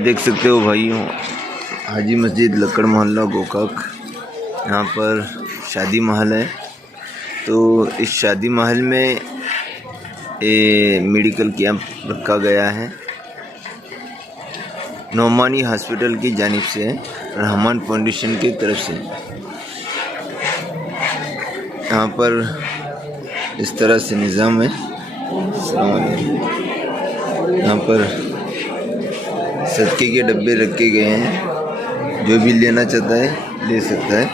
देख सकते हो भाइयों, हाजी मस्जिद लक्कड़ मोहल्ला गोकाक। यहाँ पर शादी महल है। तो इस शादी महल में मेडिकल कैंप रखा गया है। नोमानी हॉस्पिटल की जानिब से, रहमान फाउंडेशन की तरफ से। यहाँ पर इस तरह से निज़ाम है। यहाँ पर सदके के डब्बे रखे गए हैं, जो भी लेना चाहता है ले सकता है।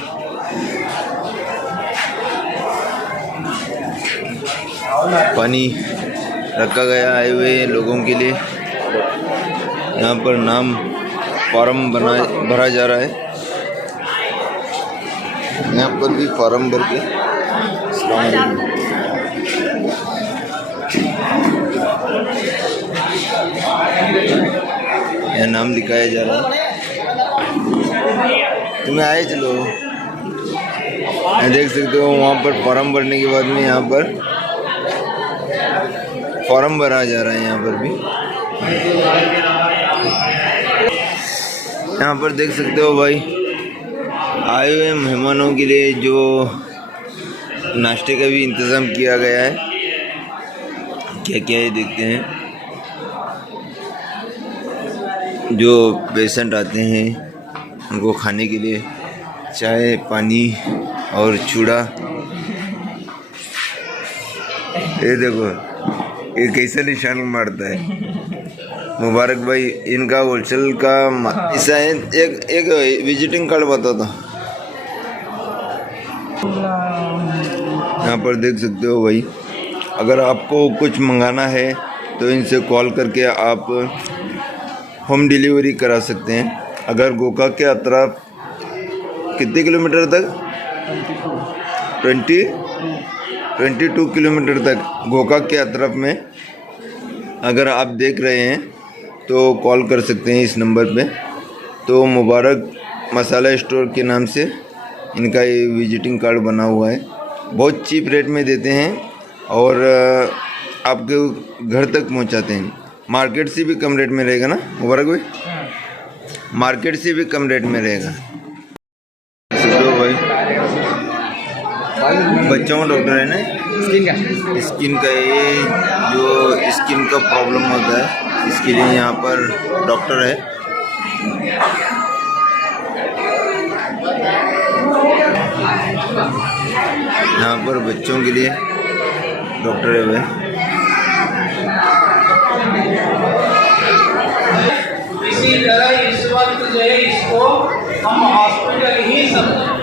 पानी रखा गया आए हुए लोगों के लिए। यहाँ पर नाम फॉर्म भरा जा रहा है। यहाँ पर भी फॉर्म भर के यहाँ नाम लिखाया जा रहा है। तुम्हें आए चलो, देख सकते हो वहाँ पर फॉर्म भरने के बाद में यहाँ पर फॉर्म भरा जा रहा है। यहाँ पर भी यहाँ पर देख सकते हो भाई, आए हुए मेहमानों के लिए जो नाश्ते का भी इंतज़ाम किया गया है। क्या क्या है देखते हैं। जो पेशेंट आते हैं उनको खाने के लिए चाय, पानी और चूड़ा। ये देखो ये कैसा निशान मारता है। मुबारक भाई, इनका होलसेल का ऐसा है। एक विजिटिंग कार्ड बता दो। यहाँ पर देख सकते हो भाई, अगर आपको कुछ मंगाना है तो इनसे कॉल करके आप होम डिलीवरी करा सकते हैं। अगर गोकाक के अतराफ कितने किलोमीटर तक 22 किलोमीटर तक गोकाक के अतराफ में अगर आप देख रहे हैं तो कॉल कर सकते हैं इस नंबर पे। तो मुबारक मसाला स्टोर के नाम से इनका ये विजिटिंग कार्ड बना हुआ है। बहुत चीप रेट में देते हैं और आपके घर तक पहुंचाते हैं। मार्केट से भी कम रेट में रहेगा ना मुबारक भाई? मार्केट से भी कम रेट में रहेगा। भाई बच्चों का डॉक्टर है ना, स्किन का ये जो स्किन का प्रॉब्लम होता है इसके लिए यहाँ पर डॉक्टर है। यहाँ पर बच्चों के लिए डॉक्टर है वे। इसी तरह इस वक्त जो है इसको हम हॉस्पिटल ही समझें।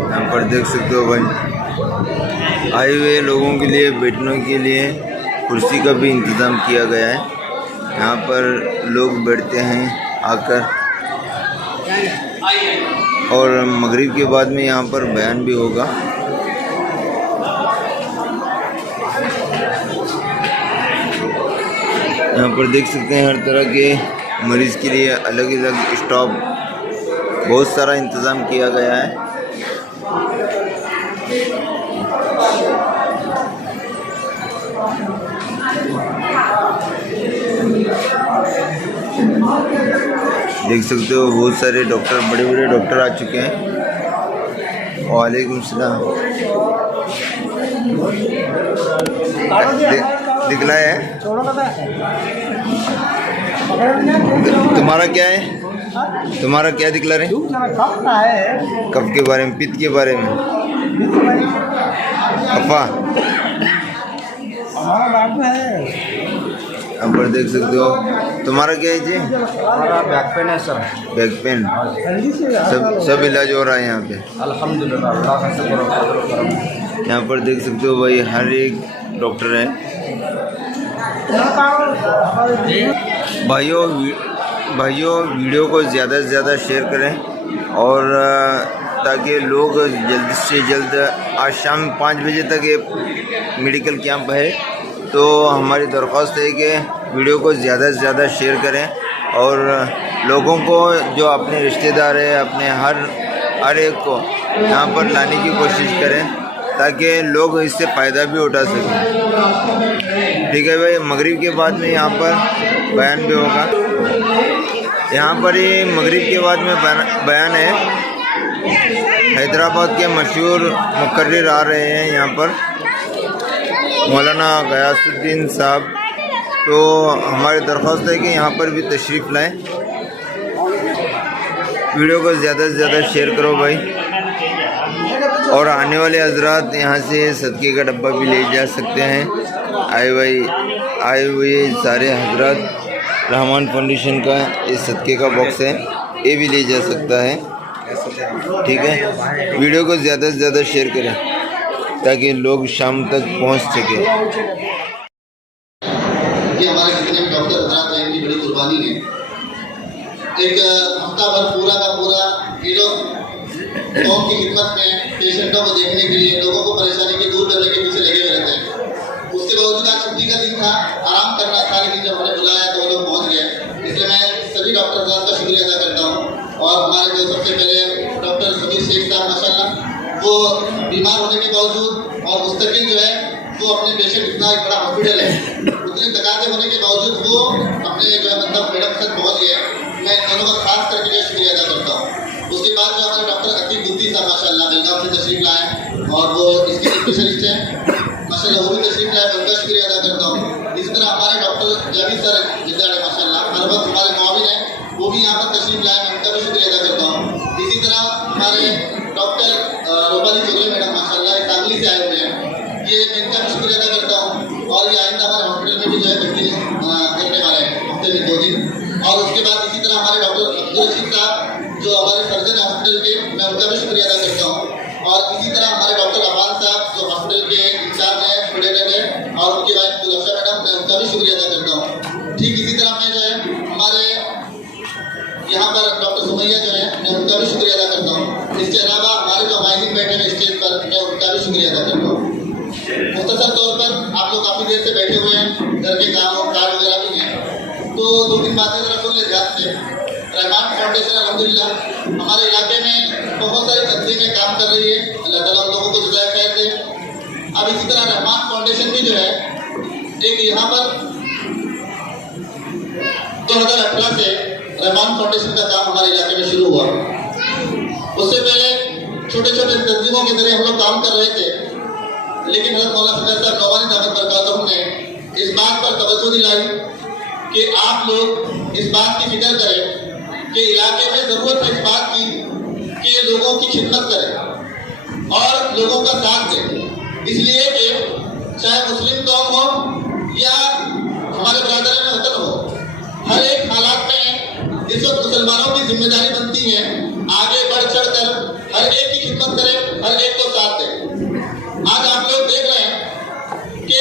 यहाँ पर देख सकते हो भाई, आए हुए लोगों के लिए बैठने के लिए कुर्सी का भी इंतज़ाम किया गया है। यहाँ पर लोग बैठते हैं आकर, और मगरिब के बाद में यहाँ पर बयान भी होगा। यहाँ पर देख सकते हैं हर तरह के मरीज़ के लिए अलग अलग स्टॉप, बहुत सारा इंतज़ाम किया गया है। देख सकते हो बहुत सारे डॉक्टर, बड़े बड़े डॉक्टर आ चुके हैं। वालेकुम सलाम। दिखला है। तुम्हारा क्या है? तुम्हारा क्या दिखला रहे? कफ के बारे में, पित्त के बारे में, कफा। यहाँ पर देख सकते हो। तुम्हारा क्या है जी? हमारा बैक पेन है सर। Back pain. सब इलाज हो रहा है यहाँ पे अल्हम्दुलिल्लाह, अल्लाह का शुक्र है। यहाँ पर देख सकते हो भाई, हर एक डॉक्टर है। भाइयों वीडियो को ज़्यादा से ज़्यादा शेयर करें और ताकि लोग जल्द से जल्द, आज शाम 5 बजे तक ये मेडिकल कैंप है, तो हमारी दरख्वास्त है कि वीडियो को ज़्यादा से ज़्यादा शेयर करें और लोगों को, जो अपने रिश्तेदार है, अपने हर एक को यहाँ पर लाने की कोशिश करें ताकि लोग इससे फ़ायदा भी उठा सकें। ठीक है भाई, मगरिब के बाद में यहाँ पर बयान भी होगा। यहाँ पर ही मगरिब के बाद में बयान है। हैदराबाद के मशहूर मुकर्रिर आ रहे हैं यहाँ पर, मौलाना गयासुद्दीन साहब। तो हमारी दरख्वास्त है कि यहाँ पर भी तशरीफ़ लाएं। वीडियो को ज़्यादा से ज़्यादा शेयर करो भाई, और आने वाले हजरात यहाँ से सदक़े का डब्बा भी ले जा सकते हैं। आए हुए सारे हजरात, रहमान फाउंडेशन का ये सदक़े का बॉक्स है, ये भी ले जा सकता है। ठीक है, वीडियो को ज़्यादा से ज़्यादा शेयर करें ताकि लोग शाम तक पहुँच सके। कि हमारे जितने भी डॉक्टर हजरात हैं इनकी बड़ी कुर्बानी है। एक हफ्ता भर पूरा का पूरा ये लोग कौम की खिदमत में पेशेंटों को देखने के लिए, लोगों को परेशानी के दूर करने के पीछे लगे हुए रहते हैं। उसके बावजूद आज छुट्टी का दिन था, आराम करना था, लेकिन जब हमने बुलाया तो वो लोग पहुँच गए। इसलिए मैं सभी डॉक्टर साहब का शुक्रिया अदा करता हूँ। और हमारे जो सबसे पहले डॉक्टर समीर शेख साहब माशाल्लाह, वो बीमार होने के बावजूद और मुस्तकिल जो है वो अपने पेशेंट, इतना एक बड़ा हॉस्पिटल है, उतने तकाजे होने के बावजूद वो अपने जो है मतलब मैडम तक पहुँच गए। मैं इन दोनों का खास करके जो शुक्रिया अदा करता हूँ। उसके बाद जो हमारे डॉक्टर अतीक बुद्धी साहब माशाल्लाह बेलगाम से तशरीफ लाए और वो इसके स्पेशलिस्ट हैं माशाल्लाह, वो भी तशरीफ लाए, उनका शुक्रिया अदा करता हूँ। इसी तरह हमारे डॉक्टर जावेद सर जिद्दाड़े माशाल्लाह हर वक्त हमारे मुआविन हैं, वो भी यहाँ पर तशरीफ लाए, मैं उनका भी शुक्रिया अदा करता हूँ। इसी तरह हमारे डॉक्टर रूपाली चौधरी मैडम माशाल्लाह सांगली से आए हुए हैं, ये मैं इनका भी शुक्रिया अदा करता हूँ। और ये आइंदा हमारे हॉस्पिटल में भी जो है भर्ती करने वाले हैं हफ्ते में 2 दिन। और उसके बाद इसी तरह हमारे डॉक्टर अब्दुल रशीद साहब जो हमारे सर्जन हॉस्पिटल के, मैं उनका भी शुक्रिया अदा करता हूँ। और इसी तरह हमारे डॉक्टर अफान साहब जो हॉस्पिटल के इंचार्ज हैं, सुपरिटेंडेंट हैं, और उनकी वाइफ गुलफ्शा मैडम, मैं उनका भी शुक्रिया अदा करता हूँ। ठीक इसी तरह मैं जो है हमारे यहाँ पर डॉक्टर सुमैया जो है, मैं उनका भी शुक्रिया अदा करता हूँ। इसके अलावा हमारे जो माइनिंग बैठे हैं स्टेज पर, मैं उनका भी शुक्रिया अदा करता हूँ। मुख्तसर तौर पर आप लोग काफ़ी देर से बैठे हुए हैं, घर के काम और कार्ड वगैरह भी हैं, तो 2-3 बातें जरा सुन ले ध्यान से। रहमान फाउंडेशन अल्हम्दुलिल्लाह हमारे इलाके में बहुत सारी तंजीमें काम कर रही है, अल्लाह ताला उन लोगों को जज़ाए खैर दे। अब इसी तरह रहमान फाउंडेशन भी जो है एक यहाँ पर 2018 से रहमान फाउंडेशन का काम हमारे इलाके में शुरू हुआ। उससे पहले छोटे छोटे तंजीमों के जरिए हम लोग काम कर रहे थे, लेकिन हज़रत मौलाना सदर साहब नौमानी दावत बरकातहू ने इस बात पर तवज्जो दिलाई कि आप लोग इस बात की फिक्र करें कि इलाके में ज़रूरत है इस बात की कि लोगों की खिदमत करें और लोगों का साथ दें। इसलिए कि चाहे मुस्लिम कौम हो या हमारे बरादर में वतन हो, हर एक हालात में इस वक्त मुसलमानों की जिम्मेदारी बनती है आगे बढ़ चढ़ कर हर एक की खिदमत करें, हर एक को साथ दें। आज आप लोग देख रहे हैं कि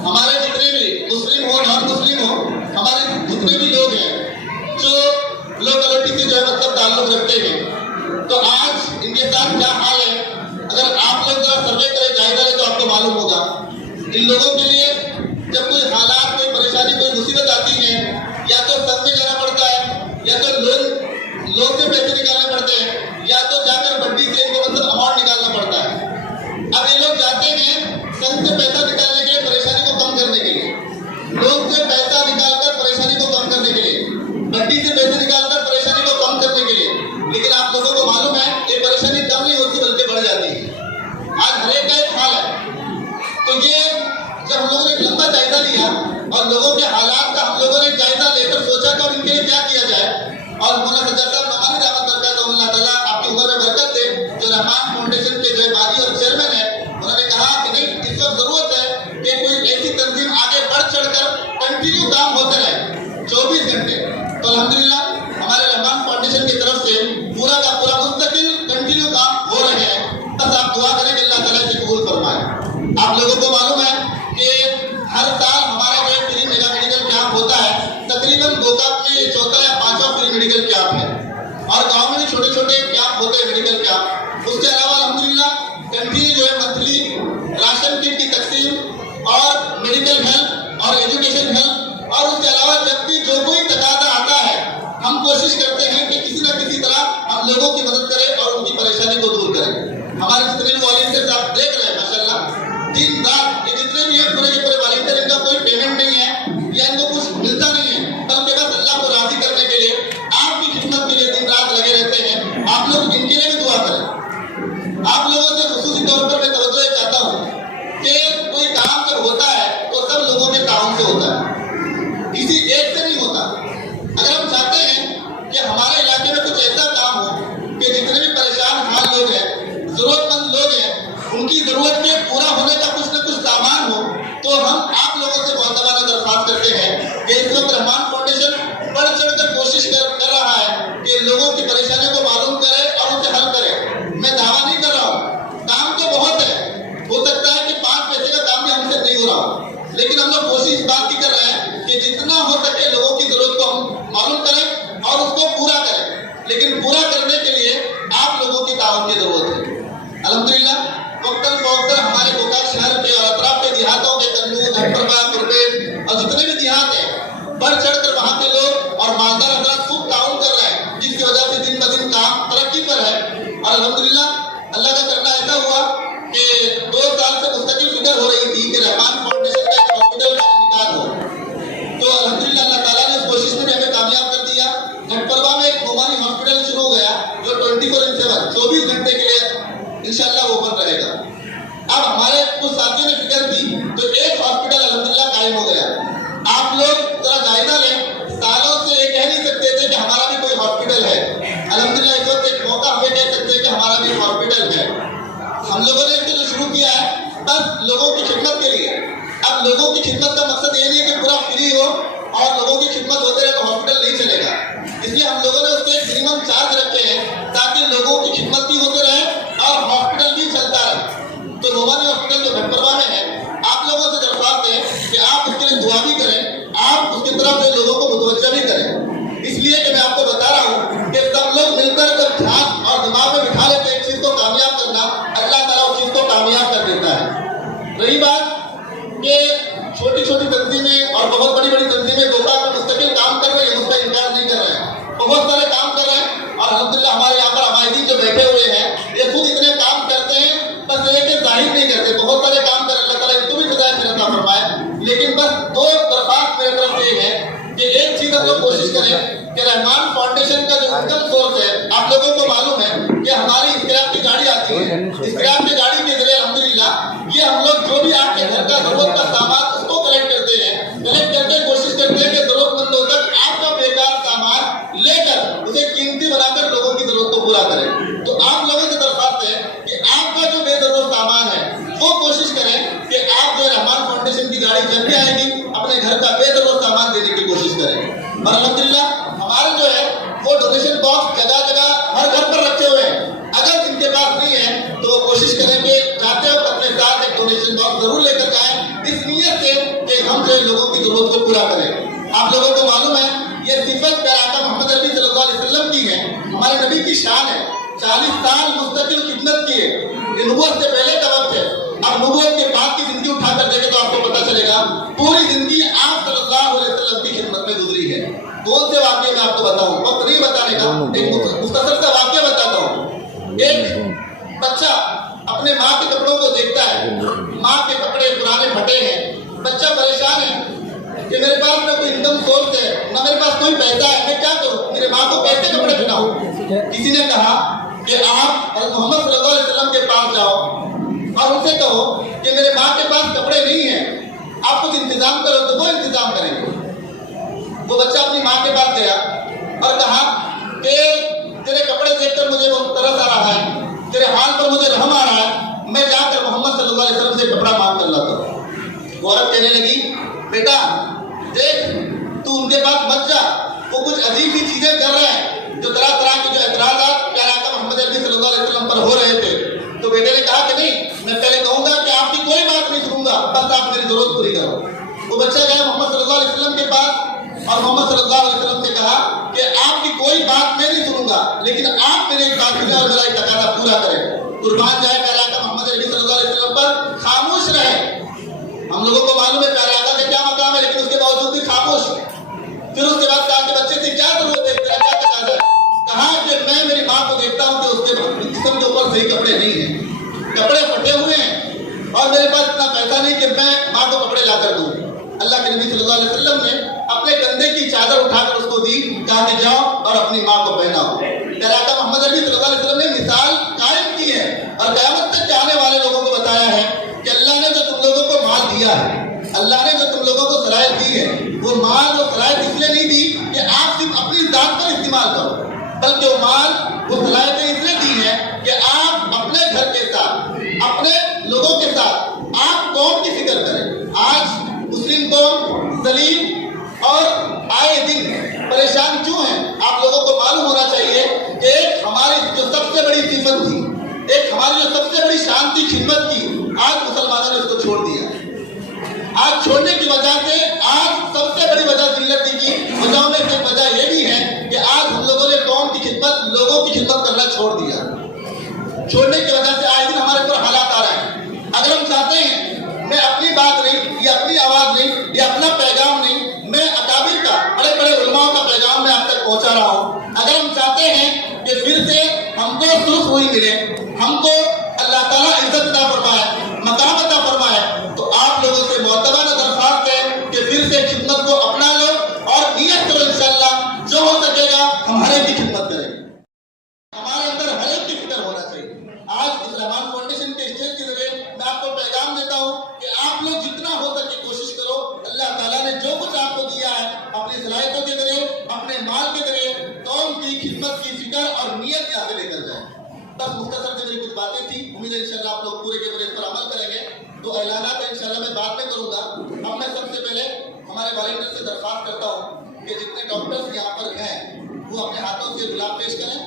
हमारे जितने भी मुस्लिम हो नॉन मुस्लिम हो, हमारे जितने भी लोग हैं जो लोकलिटी से जो है मतलब ताल्लुक रखते हैं, तो आज इनके साथ क्या हाल है अगर आप लोग जरा सर्वे करें, जायजा लें, तो आपको मालूम होगा। इन लोगों के लिए जब कोई हालात, कोई परेशानी, कोई मुसीबत आती है, या तो संघ में जाना पड़ता है, या तो लोन से पैसे निकालने पड़ते हैं, या तो जाकर बड्डी से इनको मतलब अमाउंट निकालना पड़ता है। अब ये लोग जाते हैं संघ से पैसा निकालने के लिए, परेशानी को कम करने के लिए, लोन से पैसा निकालकर परेशानी को कम करने के लिए, बड्डी से पैसे निकालकर परेशानी को कम करने के लिए, लेकिन आप लोगों को मालूम है ये परेशानी कम नहीं होती बल्कि बढ़ जाती है। आज हर एक का एक हाल है। तो ये जब हम लोगों ने लंबा जायजा लिया और लोगों के हालात का हम लोगों ने जायजा लेकर सोचा कि इनके लिए क्या किया जाए, और मौलाना सदर साहब नौमानी दावत बरकातहू अल्लाह ताला आपकी उम्र में बरकत दे, जो रहमान फाउंडेशन के जो बानी और चेयरमैन है, उन्होंने कहा कि नहीं, इस वक्त जरूरत है कि कोई ऐसी तंजीम आगे बढ़ चढ़कर कंटिन्यू काम होते रहे 24 घंटे। तो अल्हम्दुलिल्लाह हमारे रहमान फाउंडेशन की तरफ से पूरा का पूरा मुस्तकिल कंटिन्यू काम हो रहे हैं। बस आप दुआ करें कि अल्लाह ताला इसे कबूल फरमाए। आप लोगों को मालूम है कि हर साल हमारा जो फ्री मेगा मेडिकल कैंप होता है, तकरीबन गोकाक में ये 4था या 5वां फ्री मेडिकल कैंप है, और गांव में भी छोटे छोटे कैंप होते हैं मेडिकल कैंप। उसके अलावा अल्हम्दुलिल्लाह कंटिन्यू जो है मंथली राशन किट की तकसीम और मेडिकल हेल्प और एजुकेशन हेल्प, और उसके अलावा जब भी जो कोई तकाजा आता है हम कोशिश करते हैं कि किसी न किसी तरह हम लोगों की मदद करें और उनकी परेशानी को दूर करें। हमारे जितने भी वॉलंटियर्स आप देख रहे हैं माशाल्लाह, दिन रात ये जितने भी हैं पूरे के पूरे वॉलंटियर, इनका कोई पेमेंट नहीं है या इनको कुछ मिलता नहीं है, बल्कि बस अल्लाह को राजी अल्हम्दुलिल्लाह वक्तन फवक्तन हमारे गोकाक शहर के और अतराफ के देहातों के कन्नू धनपरवा कुरबेट और जितने भी देहात हैं बढ़ चढ़कर वहाँ के लोग और मालदार हजरात खूब ताउन कर रहे हैं, जिसकी वजह से दिन ब दिन काम तरक्की पर है। और अल्हम्दुलिल्लाह अल्लाह का करना ऐसा हुआ कि 2 साल से मुस्तकिल फिक्र हो रही थी कि रहमान फाउंडेशन का एक हॉस्पिटल का इंतकाल हो, तो अल्हम्दुलिल्लाह अल्लाह ताला ने उस कोशिश में हमें कामयाब कर दिया। घटपरवा में एक मोमानी हॉस्पिटल शुरू हो गया जो 24/7 घंटे के लिए इंशाल्लाह वो बन रहेगा। अब हमारे कुछ साथियों ने फिक्र की तो एक हॉस्पिटल अल्हम्दुलिल्लाह कायम हो गया। आप लोग जरा जायजा लें, सालों से ये कह नहीं सकते थे कि हमारा भी कोई हॉस्पिटल है। अल्हम्दुलिल्लाह इस वक्त एक मौका हमें कह सकते हैं कि हमारा भी हॉस्पिटल है। हम लोगों ने इसको जो शुरू किया है बस लोगों की खिदमत के लिए। अब लोगों की खिदमत का मकसद ये नहीं कि पूरा फ्री हो और लोगों की खिदमत होते रहे तो हॉस्पिटल नहीं चलेगा, इसलिए हम लोगों ने उसके मिनिमम चार्ज रखे हैं ताकि लोगों की खिदमत भी होते रहे और हॉस्पिटल भी चलता रहे। तो मोमानी हॉस्पिटल जो घटपरवा में है, आप लोगों से दरख्वास्त है कि आप उसके लिए दुआ भी करें, आप उसकी तरफ जो लोगों को मुतवज्जा भी करें। इसलिए कि मैं आपको बता रहा हूँ कि सब लोग मिलकर जब ध्यान और दिमाग में बिठा लेते एक चीज को कामयाब करना, अल्लाह ताला उस चीज को कामयाब कर देता है। रही बात कि छोटी छोटी तंजीमें और बहुत बड़ी बड़ी तंजीमें गोकाक में मुस्तकिल काम कर रही है, उसका इनकार नहीं कर रहे हैं, बहुत सारे काम कर रहे हैं। और अल्हम्दुलिल्लाह हमारे यहाँ पर हमायदीन जो बैठे हुए हैं ये खुद इतने काम करते हैं, बस ये कि जाहिर नहीं करते, बहुत सारे काम कर अल्लाह ताला इनको भी सजाए फिरता फरमाए। लेकिन बस 2 दरख्वास्त मेरे तरफ से है कि एक चीज हम लोग कोशिश करें कि रहमान फाउंडेशन का जो इनकम सोर्स है, आप लोगों को मालूम है कि हमारी स्क्रैप की गाड़ी आती है, स्क्रैप की गाड़ी के जरिए अल्हम्दुलिल्लाह ये हम लोग जो भी आपके घर का जरूरत का सामान उसको कलेक्ट करते हैं, कलेक्ट करके कोशिश करते हैं कि जरूरतमंदों तक आपका बेकार सामान लेकर उसे कीमती बनाकर लोगों की जरूरत को पूरा करें। तो आप लोगों से दरख्वास्त है कि आपका जो बेजरूरत सामान है वो कोशिश करें कि आप जो रहमान फाउंडेशन की गाड़ी जब भी आएगी अपने घर का बेजरूरत सामान देने की कोशिश करें। और अल्हम्दुलिल्लाह हमारे जो है वो डोनेशन बॉक्स जगह जगह हर घर पर रखे हुए हैं। अगर जिनके पास नहीं है तो वो कोशिश करेंगे जाते वक्त अपने साथ एक डोनेशन बॉक्स जरूर लेकर जाएं, इस नीयत से कि हम जो है लोगों की जरूरत को पूरा करें। आप लोगों को मालूम है ये सिफत प्यारा मोहम्मद अरबी सल्लल्लाहु अलैहि वसल्लम की है, हमारे नबी की शान है। 40 साल मुस्तकिल खिदमत किए, ये नबूवत से पहले का वक्त है। अब नबूवत के बाद की जिंदगी उठाकर देखें तो आपको पता चलेगा पूरी जिंदगी आप सल्लल्लाहु अलैहि वसल्लम की खिदमत में गुजरी है। कौन से वाक्य मैं आपको बताऊं, वक्त नहीं बताने का, एक मुख्तसर सा वाक्य बताता हूँ। एक बच्चा अपने माँ के कपड़ों को देखता है, माँ के कपड़े पुराने फटे हैं, बच्चा परेशान है कि मेरे पास ना कोई इनकम सोर्स है, ना मेरे पास कोई पैसा है, मैं क्या करूं, मेरे माँ को कैसे कपड़े पहनाऊं। किसी ने कहा कि आप मोहम्मद सल्लल्लाहु अलैहि वसल्लम के पास जाओ और उनसे कहो कि मेरे माँ के पास कपड़े नहीं हैं, आप कुछ इंतजाम करो। तो वो इंतजाम करेंगे। वो बच्चा अपनी माँ के पास गया और कहा कि तेरे कपड़े देखकर मुझे बहुत तरस आ रहा है, तेरे हाल पर मुझे रहम आ रहा है, मैं जाकर मोहम्मद सल्लल्लाहु अलैहि वसल्लम से कपड़ा मांग कर लाता हूँ। वो औरत कहने लगी बेटा देख तू उनके पास मत जा, वो कुछ अजीब सी चीजें कर रहे हैं, जो तरह तरह के जो एतराज़ात प्यारे आका मोहम्मद अरबी सल्लल्लाहु अलैहि वसल्लम पर हो रहे थे। तो बेटे ने कहा कि नहीं, मैं पहले कहूंगा कि आपकी कोई बात नहीं सुनूंगा, बस आप मेरी जरूरत पूरी करो। वो बच्चा गया मोहम्मद सल्लल्लाहु अलैहि वसल्लम के पास और मोहम्मद सल्लल्लाहु अलैहि वसल्लम से कहा कि आपकी कोई बात मैं नहीं सुनूंगा, लेकिन आप मेरे एक बात सुने और मेरा एक तकाजा पूरा करें। कुर्बान जाए प्यारे आका मोहम्मद अरबी सल्लल्लाहु अलैहि वसल्लम पर खामोश रहे। हम लोगों को मालूम है प्यारे आका का क्या मकाम है, लेकिन उसके बावजूद भी खामोश। फिर उसके बाद कहा कि बच्चे से क्या जरूरत है, तेरा क्या तकाजा है। कहा कि मैं मेरी माँ को देखता हूँ कि उसके जिस्म के ऊपर सही कपड़े नहीं है, कपड़े फटे हुए हैं और मेरे पास इतना पैसा नहीं कि मैं माँ को कपड़े ला कर दूँ। अल्लाह के नबी सल्लल्लाहु अलैहि वसल्लम ने अपने कंधे की चादर उठाकर उसको दी, कहा कि जाओ और अपनी माँ को पहनाओ। प्यारे आका मोहम्मद अरबी सल्लल्लाहु अलैहि वसल्लम ने मिसाल कायम की है और क़यामत तक के आने वाले लोगों को बताया है कि अल्लाह ने जो तुम लोगों को माल दिया है, अल्लाह ने जो तुम लोगों को सलाहियत दी है, वो माल और सलाहियत इसलिए नहीं दी कि आप सिर्फ अपनी जात पर इस्तेमाल करो, बल्कि वो माल वो सलाहियतें इसलिए दी है कि आप अपने घर के साथ, अपने लोगों के साथ आप कौम की फिक्र करें। आज मुस्लिम कौम सलीम और आए दिन परेशान क्यों है, आप लोगों को मालूम होना चाहिए कि एक हमारी जो सबसे बड़ी सिफत थी, एक हमारी जो सबसे बड़ी शांति खिदमत की, आज मुसलमानों ने उसको छोड़ दिया। आज छोड़ने की वजह से आज सबसे बड़ी वजह जिल्लती की वजहों में से वजह यह भी है कि आज हम लोगों ने कौम की खिदमत, लोगों की खिदमत करना छोड़ दिया। छोड़ने की वजह से आए दिन चाहते हैं, मैं अपनी बात नहीं, ये अपनी आवाज नहीं, ये अपना पैगाम नहीं, मैं अकाबिर का, बड़े बड़े उलमाओं का पैगाम मैं आप तक पहुंचा रहा हूं। अगर हम चाहते हैं कि फिर से हमको सुख हुई मिले, हमको अल्लाह ताला इज्जत अता फरमाए, मकाम अता फरमाए, तो आप लोगों से मुअत्तबाना दरख्वास्त है कि फिर से खिदमत को अपना लो और नियत करो, इंशाअल्लाह जो हो सकेगा हम हर एक की खिदमत करेंगे। हमारे अंदर हर एक की फिक्र होना चाहिए। आज इस रहमान फाउंडेशन के स्टेज के जरिए मैं आपको पैगाम देता हूँ कि आप लोग जितना हो सके कोशिश करो, अल्लाह ताला ने जो कुछ आपको दिया है अपनी सलाहियतों के जरिए, अपने माल के जरिए कौम की खिदमत की फिक्र और नियत यहाँ से लेकर जाए। बस मुख्तसर से मेरी कुछ बातें थी, उम्मीद है इंशाल्लाह आप लोग पूरे के पूरे इस पर अमल करेंगे। तो ऐलानात इंशाल्लाह मैं बाद में करूंगा। अब मैं सबसे पहले हमारे वॉलंटियर से दरख्वास्त करता हूँ कि जितने डॉक्टर्स यहाँ पर हैं वो अपने हाथों से गुलाब पेश करें।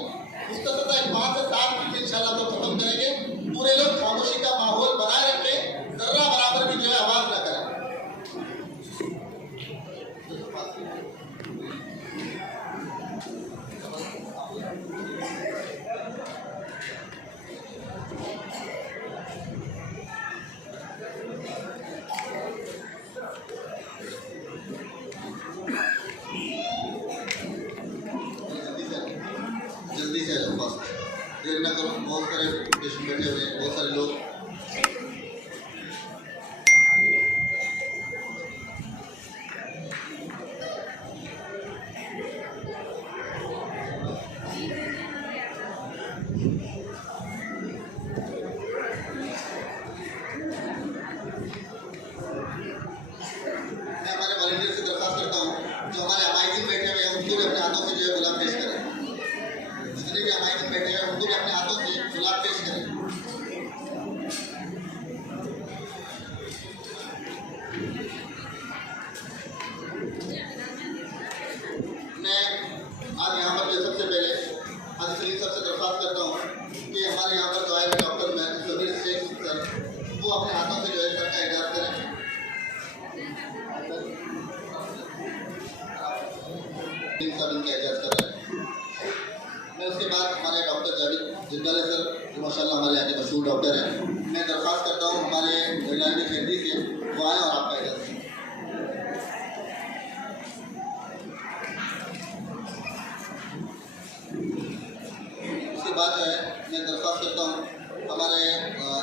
मुख्तसर एक 5 से 7 मिनट इंशाल्लाह तो खत्म करेंगे। पूरे लोग खामोशी का माहौल बनाए रखें, जर्रा बराबर की जो है आवाज न करें। जल्दी से बस देर न करो, बहुत सारे पेशेंट बैठे हुए हैं, बहुत सारे लोग। मैं हमारे वॉलंटियर से दरख्वास्त करता हूँ जो हमारे अमाइदीन बैठे हुए हैं उनको भी अपने हाथों से जो है गुलाब पेश करें। जितने भी अमाइदीन बैठे हैं उनको भी अपने हाथों से गुलाब पेश करें। मैं आज यहाँ पर सबसे पहले हाजी सलीम साहब से दरख्वास्त करता हूँ कि हमारे यहाँ पर जो आए हुए डॉक्टर महबूब समीर शेख सर वो अपने हाथों से जो है सर का इजाज़ करें। इनका एजाज कर रहे हैं। मैं उसके बाद हमारे डॉक्टर जावेद जिंदाले सर जो माशाल्लाह हमारे यहाँ के मशहूर डॉक्टर हैं, मैं दरख्वास्त करता हूँ हमारे महिलाएं की खिदमत से वो आएँ और आपका एजाज करें। उसके बाद जो है मैं दरख्वास्त करता हूँ हमारे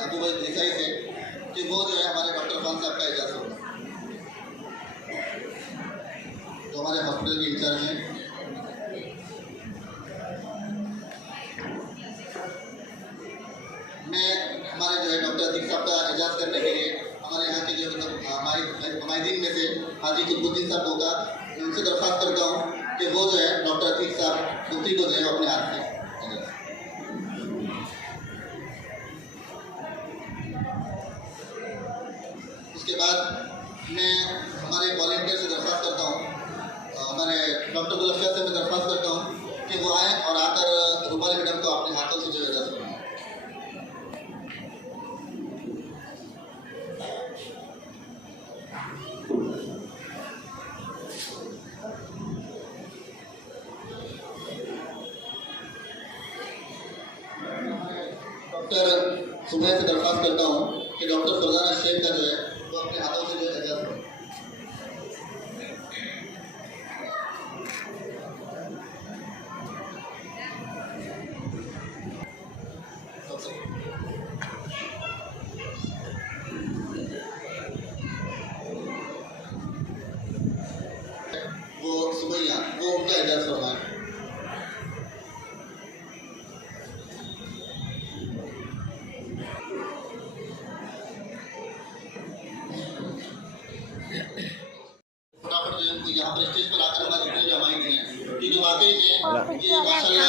अबू भाई देसाई से कि वो जो है हमारे डॉक्टर खान साहब का एजाज होगा जो हमारे हॉस्पिटल के इंचार्ज हैं। मैं हमारे जो है डॉक्टर अतीक साहब का एजाज करने के लिए हमारे यहाँ के जो मतलब हमारे में से हाजी कुतुबुद्दीन साहब होगा, उनसे दरख्वास्त करता हूँ कि वो जो है डॉक्टर अतीक साहब मुफ्ती को जो है अपने हाथ में। उसके बाद मैं हमारे वॉलंटियर से दरख्वास्त करता हूँ, हमारे डॉक्टर गुलफ्या से मैं दरख्वास्त करता हूँ कि वो आएँ और आकर रूपाली मैडम को अपने हाथों से जो है एजाज करवाएं। डॉक्टर सुबह से दरख्वास्त करता हूँ कि डॉक्टर फरजाना शेख का जो है वो अपने हाथों से जो है एजाज करें। वो सुबह वो उनका एजाज फरमाएं। यहाँ पर स्टेज पर आकर हमारे जितने भी हमारे हैं कि जो वाकई में ये माशाल्लाह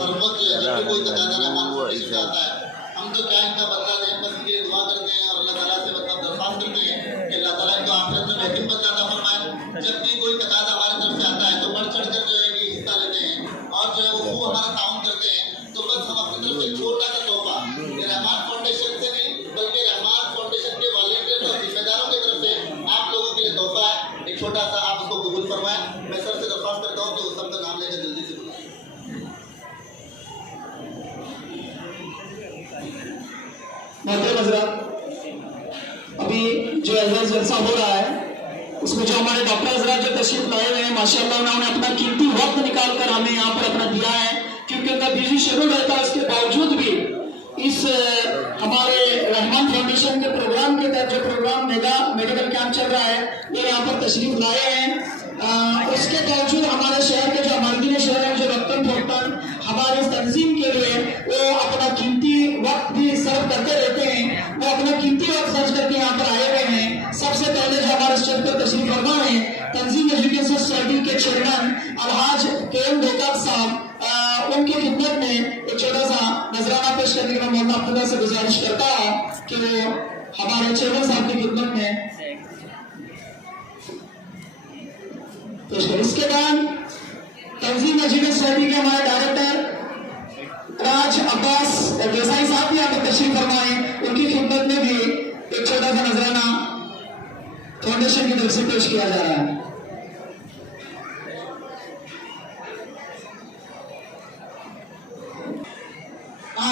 हर वक्त जब भी कोई तकाजा रहमान फाउंडेशन का आता है हम तो क्या इनका बदला दें, बस ये दुआ करते हैं और अल्लाह ताला से मतलब दरख्वास्त करते हैं कि अल्लाह ताला इनको आखिरत में बेहतरीन बदला अता फरमाए। जब भी कोई तकाजा हमारी तरफ से आता है तो बढ़ चढ़ कर जो है ये हिस्सा लेते हैं और जो है वो हमारा ताउन करते हैं। तो बस हम अपनी तरफ से छोटा सा तोहफा रहमान फाउंडेशन से नहीं बल्कि रहमान फाउंडेशन के वॉलंटियर और जिम्मेदारों की तरफ से आप लोगों के लिए तोहफा है, एक छोटा सा, आप उसको कबूल फरमाएं। मैं सर से दरख्वास्त करता हूँ कि उस सबका नाम लेकर जल्दी से बोलें। मोहतरम हज़रात, जो जलसा हो रहा है उसमें जो हमारे डॉक्टर हजरात जो तशरीफ लाए हुए हैं माशाल्लाह उन्होंने अपना कीमती वक्त निकाल कर हमें यहाँ पर अपना दिया है, क्योंकि उनका बिजी शेड्यूल रहता है, उसके बावजूद भी इस हमारे रहमान फाउंडेशन के प्रोग्राम के तहत जो प्रोग्राम मेडिकल कैंप चल रहा है ये यहाँ पर तशरीफ लाए हैं। उसके बावजूद हमारे शहर के जो अमरदीन शहर है जो रक्तन फोक्तन हमारे इस तंजीम के लिए वो अपना कीमती वक्त भी सर्व करते रहते हैं, वो अपना कीमती वक्त सर्व करके यहाँ पर आए हुए हैं। सबसे पहले जो हमारे स्टेज पर तशरीफ फरमा है तंजीम एजुकेशन सोसाइटी के चेयरमैन अलहाज KM डोकाक साहब, उनकी खिदमत में एक छोटा सा नजराना पेश करने के लिए मौलाना अब्दुल्ला से गुजारिश करता हूँ कि वो हमारे चेयरमैन साहब की खिदमत में पेश करें। इसके बाद तंजीम एजुकेशन सोसाइटी के हमारे डायरेक्टर राज अब्बास देसाई साहब भी यहाँ पर तशरीफ फरमाए, उनकी खिदमत में भी एक छोटा सा नजराना फाउंडेशन की तरफ से पेश किया जा रहा है।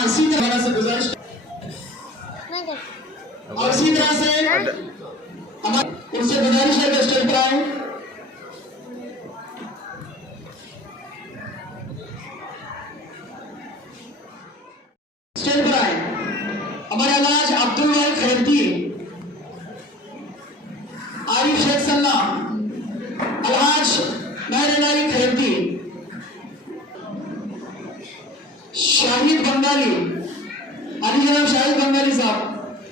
इसी तरह से गुजारिश और इसी तरह से हमारे उनसे गुजारिश है कि स्टेज पर आए। स्टेज पर आए हमारे अलहाज अब्दुल वाहिद खैरदी, आरिफ शेख सल्ला, अलहाज महर खैरदी, शाहिद बंगाली, अली जनाब शाहिद बंगाली साहब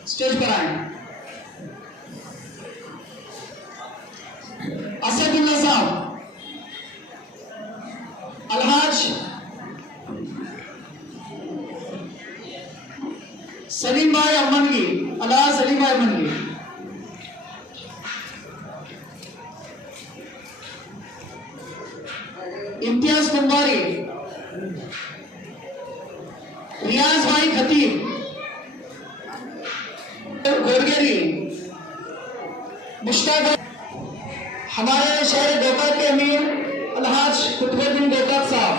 स्टेज पर आए। असदुल्ला साहब, अलहाज सलीम भाई अमनगी, अलहाज सलीम भाई अमनगी, इम्तियाज कुंवारी, रियाज भाई खतीब, गोरगेरी, मुश्ताक, हमारे शहर डोकाक के अमीर अलहाज कुतुबुद्दीन डोकाक साहब,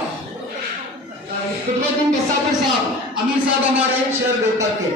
कुतुबुद्दीन मुसाफिर साहब, अमीर साहब हमारे शहर डोकाक के।